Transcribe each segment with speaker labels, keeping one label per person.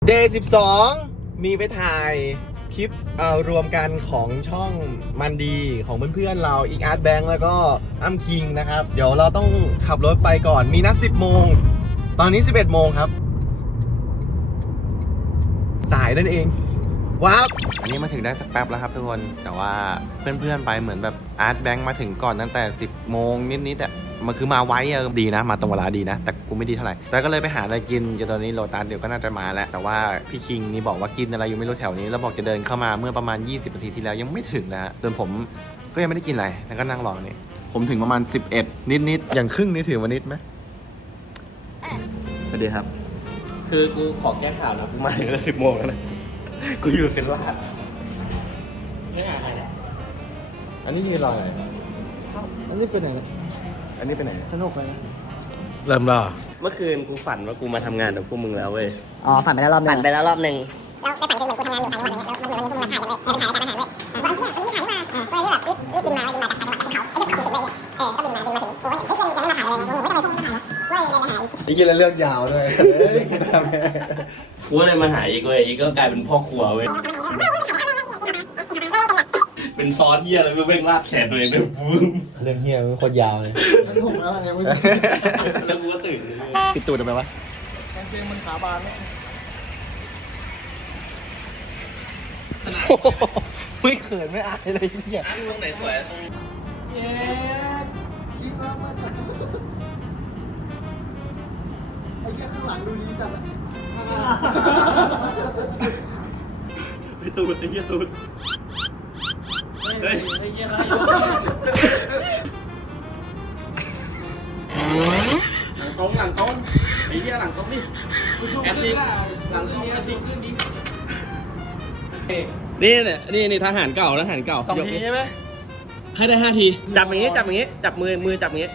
Speaker 1: Day 12 มีไปถ่ายคลิปรวมกันของช่องมันดีของเพื่อนๆเราอีกอาร์ตแบงค์แล้วก็อ้ำคิงนะครับ เดี๋ยวเราต้องขับรถไปก่อนมีนัด10 โมงตอนนี้ 11 โมงครับ สายนั่นเองว้าวอันนี้มาถึงได้สักแป๊บแล้วครับทุกคนแต่ว่าเพื่อนๆไปเหมือนแบบอาร์ตแบงค์มาถึงก่อนตั้งแต่ 10 โมงนิดๆแต่มันคือมาไว้ดีนะมาตรงเวลาดีนะแต่กูไม่ดีเท่าไหร่แล้วก็เลยไปหาอะไรกินจนตอนนี้โลตัสเดี๋ยวก็น่าจะมาแล้วแต่ว่าพี่คิงนี่บอกว่ากินอะไรอยู่ไม่รู้แถวนี้แล้วบอกจะเดินเข้ามาเมื่อประมาณ20 นาทีที่แล้วยังไม่ถึงนะฮะส่วนผมก็ยังไม่ได้กินอะไรแล้วก็นั่งรอนี่ผมถึงประมาณ11นิดๆอย่างครึ่งนี่ถือว่านิดไหมสวัสดีครับคือกูขอแก้ข่าวนะกูมาถึงแล้ว10 โมงแล้วนะกูอยู่เซนลาดไม่หาใครเนี่ยอันนี้ยืนรอไหนอันนี้ไปไหนนะอันนี้ไปไหนสนุกไปนะเริ่มรอเมื่อคืนกูฝันว่ากูมาทำงานกับพวกมึงแล้วเว้ย
Speaker 2: อ๋อฝันไปแล้วรอบนึง
Speaker 3: ฝันไปแล้วรอบหนึ่ง
Speaker 2: แล้วไปฝันถึงกูทำงานอยู่ต่างจังหวัดแล้วมันพวกมึงมาถ่ายกันเลยถ่ายรายการอาหารเลยวันที่วันนี้ถ่ายมาตัวนี้แบบรีบบินมาจากต่างจังหวัดเขาไอ้ที่เขาติดเลยก็บินมาถึงกูเห็นเฮ้ยยังไม่มาถ่ายเลยกูไม่ทำไมพวกมึงมาถ่ายก็เลยมาหาอีก
Speaker 1: นี่กินแล้วเลือกยาวด้วย
Speaker 3: กูเลยมาหาอีกเว้ยอีกก็กลายเป็นพ่อครัวเว้ยเป็นซอสเฮียอะไรไม่รู้เว้งลาดแขนตัวเองด้วย
Speaker 1: เรื่องเฮียมันโคตรยาวเลย
Speaker 2: ฉันหกแล้วอะไรไม่
Speaker 3: แล้วกูก็ตื่น
Speaker 1: ปิดตูดทำไมวะ
Speaker 2: กางเกงมันขาบานเนี่ย
Speaker 1: ไม่เขินไม่อายเลยเฮีย
Speaker 3: ตรงไหนสวย
Speaker 2: เย้คิดว่ามันไอ้แค่ข้างหลังดูดีจัง
Speaker 3: ไอ้ตูดไอ้เหี้ยตูดเฮ้ยไอ้เหี้ยอะไรหลังตรงไอ้เหี้ยหลังตรงนี่แอปนี้หลังตรงแอปนี้ขึ้นดินี่เนี่ยนี่ทหารเก่าทหารเก่า2 ทีใช่ไหมให้ได้5 ทีจับอย่างงี้จับมือจับอย่างงี้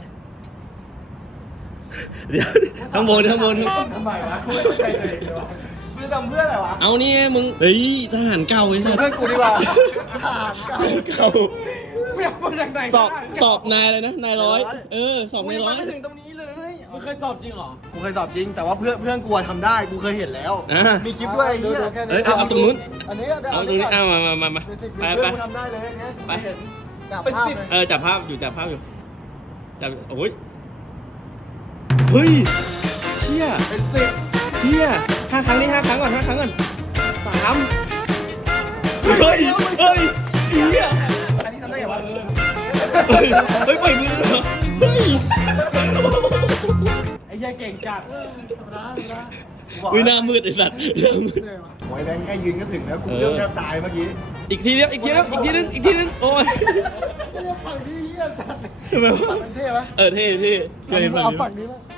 Speaker 3: เดี๋ยวข้างบน
Speaker 2: ทำไมวะกูไม่เข้าใจเลยมึงทำเพื่ออะไรวะ
Speaker 3: เอานี่มึงเฮ้ยทหารเก่าไอ้สัส
Speaker 2: เพื่อนกูดีกว่าทหาร
Speaker 3: เก่า
Speaker 2: ไม่เอามาจากไหน
Speaker 3: สอบนายเลยนะนายร้อยสอบนายร้อย
Speaker 2: ไม่ถึงตรงนี้เลยมึงเคยสอบจริงเหรอกูเคยสอบจริงแต่ว่าเพื่อนกูทำได้กูเคยเห็นแล้วมีคลิปด้วย
Speaker 3: เอาตรงนู้น
Speaker 2: อันนี้
Speaker 3: เอาตรงนี้มา
Speaker 2: ไปทำได้เลยเนี่ยไปจับภาพ
Speaker 3: จับภาพอยู่จับโอ้ยเฮ้ยเชี่ย
Speaker 2: เป็น10
Speaker 3: เชี่ย5 ครั้งนี่5 ครั้งก่อน3เฮ้ยเชี่ย
Speaker 2: อันนี้ทำได้เหรอวะ
Speaker 3: เฮ้ยปล่อยมือเหรอเฮ้ย
Speaker 2: ไอ้เหี้ยเก่งจัด
Speaker 3: วิหน้ามืดไอ้สัตว์
Speaker 1: หวยแดงแค่ยืนก็ถึงแล้วกูเริ่มแทบตายเมื่อกี้
Speaker 3: อีกทีนึงโอ้ย
Speaker 2: ฝั่งที่เหี้ยจัด
Speaker 3: ทำไมวะ
Speaker 2: มันเท่ไหม
Speaker 3: เท่
Speaker 2: เอาฝั่งนี้มั้ย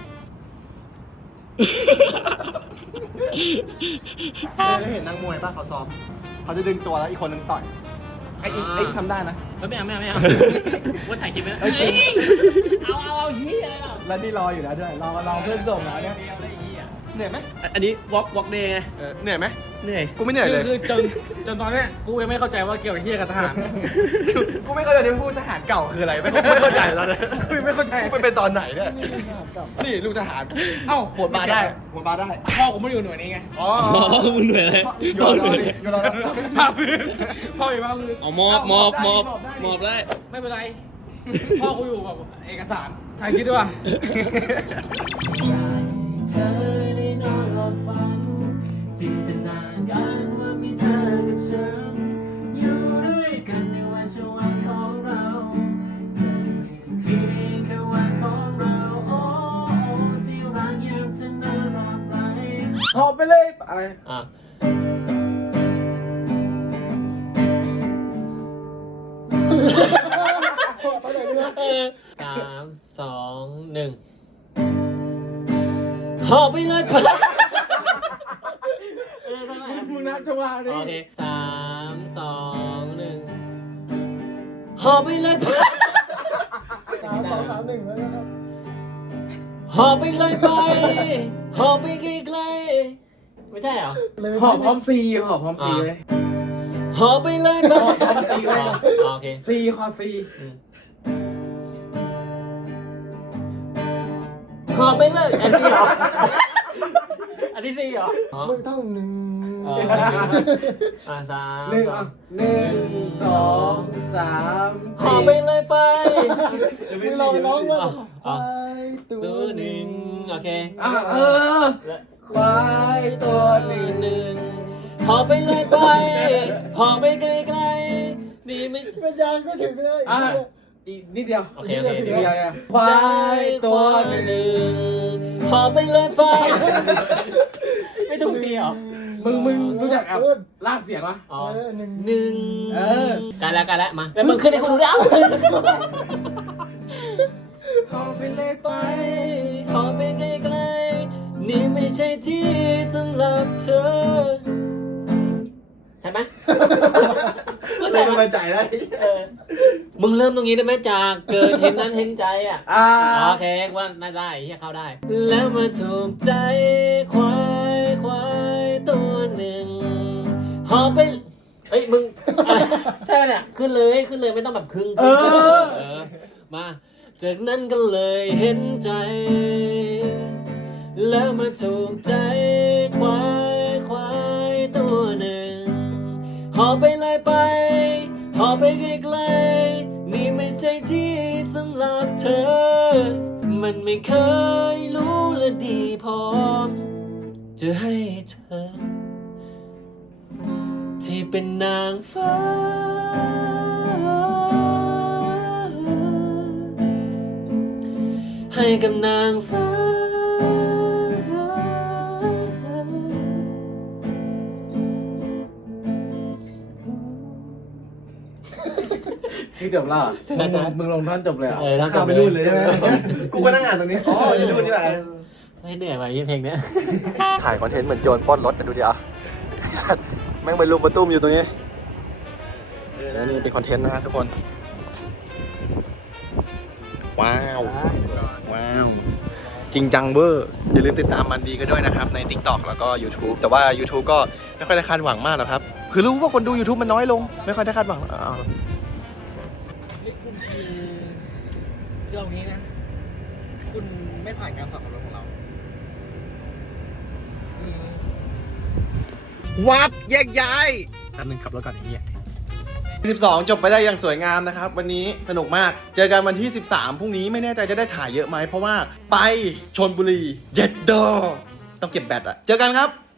Speaker 2: ได้เห็นนักมวยป่ะเขาซ้อมเขาจะดึงตัวแล้วอีกคนนึงต่อยไอ้ทำได้นะ
Speaker 3: ไม่เอาว่าถ่ายคลิปไหมเอาเฮียอะไรล่ะ
Speaker 2: แล้วนี่รออยู่แล้วด้วยรอเพื่อนส่งแล้วเนี่ยเหนื่อยไหม
Speaker 3: อันนี้ walk day ไง
Speaker 1: เหนื่อยไหม
Speaker 3: เหนื่อย
Speaker 1: กูไม่เหนื่อยเลย
Speaker 2: คือจนตอนนี้กูยังไม่เข้าใจว่าเกี่ยวกับเฮียกับทหาร
Speaker 1: กูไม่เข้าใจที่พูดทหารเก่าคืออะไรไม่เข้าใจแล้วนะ
Speaker 2: กูไม่เข้าใจ
Speaker 1: กูเป็นตอนไหนเนี่ยนี่ลูกทหาร
Speaker 2: เอ้า
Speaker 1: หัวบาได้
Speaker 2: พ่อกูไม่อยู่หน่วยนี้ไง
Speaker 3: อ๋อมึงเหนื่อยอะไร
Speaker 1: พ่อเหนื่อย
Speaker 2: ภาพพื้นพ่ออยู่ภาพพื้น
Speaker 3: อ๋อมอบได้
Speaker 2: ไม่เป็นไรพ่อกูอยู่แบบเอกสารถ่ายคลิปด้วยเธอได้นอนหลับฝันจินตนาการว่ามีเธอกับฉันอยู่ด้วยกันในวันสวรรค์ของเราเพียงแค่วันของเราโอ้ที่รักยังจะน่ารักไหมหอบไปเลยอะไร
Speaker 3: 3 2 1หอบไปเลย
Speaker 2: มึงนับจังหวะดิ
Speaker 3: โอเค3 2 1หอบไปเลย
Speaker 2: 3 2 3 1แล้วนะครับ
Speaker 3: หอบไปเลยไปหอบไปไกลๆไม่ใช่เหรอ
Speaker 2: หอบพร้อมซีเลย
Speaker 3: หอบไปเลยไป
Speaker 2: พร้อมซีเลย
Speaker 3: โอเค
Speaker 2: ซีคอซี
Speaker 3: หอบไปเลยอันนี้เหรอ
Speaker 2: อันที่4เหรออ๋อ
Speaker 4: มึงท่องหนึ่ง
Speaker 2: อ๋อสาม
Speaker 3: หนึ่งอ่ะหนึ่งสองสาม
Speaker 2: ขอไปเลยไป
Speaker 4: มึงลองร้องว่า
Speaker 2: อ๋อ
Speaker 4: ตั
Speaker 2: ตัว ว
Speaker 4: ห
Speaker 2: ห
Speaker 4: นึ่
Speaker 2: นึ่
Speaker 4: ง
Speaker 2: งโอเค และ
Speaker 3: ควายตัวหนึ่ง
Speaker 2: หนึ่งขอไปเลยไปขอไปไกลๆนี่ไม่
Speaker 4: เป็นยางก็ถึงเลย
Speaker 3: อีกนิดเดียว
Speaker 2: โอเคโอเค
Speaker 3: นิดเดียวเนี่ยควายตัวหนึ่ง
Speaker 2: ขอไปเลยไป ไม่ถูกทีเหรอ
Speaker 3: มึงรู้จักแบบลากเสียงปะ
Speaker 2: อ๋อ
Speaker 4: หนึ่ง
Speaker 2: หนึ่ง
Speaker 3: เออ
Speaker 2: กันแล้วมาแล้วมึงขึ้นให้กูดูได้เอา
Speaker 3: ขอไปเลยไป
Speaker 2: ขอไปไกลๆนี่ไม่ใช่ที่สำหรับเธอใช่ไหม
Speaker 4: ไม่สบายใจแล้ว
Speaker 2: เออมึงเริ่มตรงนี้ได้ไหมจากเกิดเห็นนั้นเห็นใจอ่ะ โอเคว่าน่าได้ที่เข้าได้ แล้วมาถูกใจควายตัวหนึ่งหอไปเฮ้ยมึงอ่ะใช่ไหมเนี่ยขึ้นเลยไม่ต้องแบบครึ่ง
Speaker 3: เออ
Speaker 2: มาจากนั้นก็เลยเห็นใจ แล้วมาถูกใจควายตัวหนึ่งหอไปเลยไปหอไปไกลๆนี่ไม่ใช่ที่สำหรับเธอ มันไม่เคยรู้และดีพอจะให้เธอ ที่เป็นนางฟ้า ให้กับนางฟ้า
Speaker 3: นี่จบแล้วเหรอมึงลงท่อนจบเลยเหรอ
Speaker 2: ต้อง
Speaker 4: ข้ามไปนู่นเลยใช่ไหมกูก็นั่งอ่านตรงนี้อ๋ออยู่นู่นนี่แหละ
Speaker 2: ไม่เหนื่อยว่ะยี่เพลงเนี้ย
Speaker 1: ถ่ายคอนเทนต์เหมือนโจรปล้นรถนะดูดิอ่ะไอ้สัตว์แม่งไปลุมประตุ้มอยู่ตรงนี้นี่เป็นคอนเทนต์นะฮะทุกคน ว้าว ว้าว จริงจังเวอร์ อย่าลืมติดตามมันดีกันด้วยนะครับ ใน TikTok แล้วก็ YouTube แต่ว่า YouTube ก็ไม่ค่อยได้คาดหวังมากหรอกครับ คือรู้ว่าคนดู YouTube มันน้อยลง ไม่ค่อยได้คาดหวังอ้าว
Speaker 3: นี่คุณคือเรื่องนี้นะ คุณไม่ผ่านการสอบขับรถของเรา
Speaker 1: วัดแยกย้ายแป๊บนึงขับรถก่อนไอ้เหี้ย12 จบไปได้อย่างสวยงามนะครับ วันนี้สนุกมาก เจอกันวันที่ 13 พรุ่งนี้ไม่แน่ใจจะได้ถ่ายเยอะไหม เพราะว่าไปชนบุรีเย็ดเดอต้องเก็บแบตอะเจอกันครับ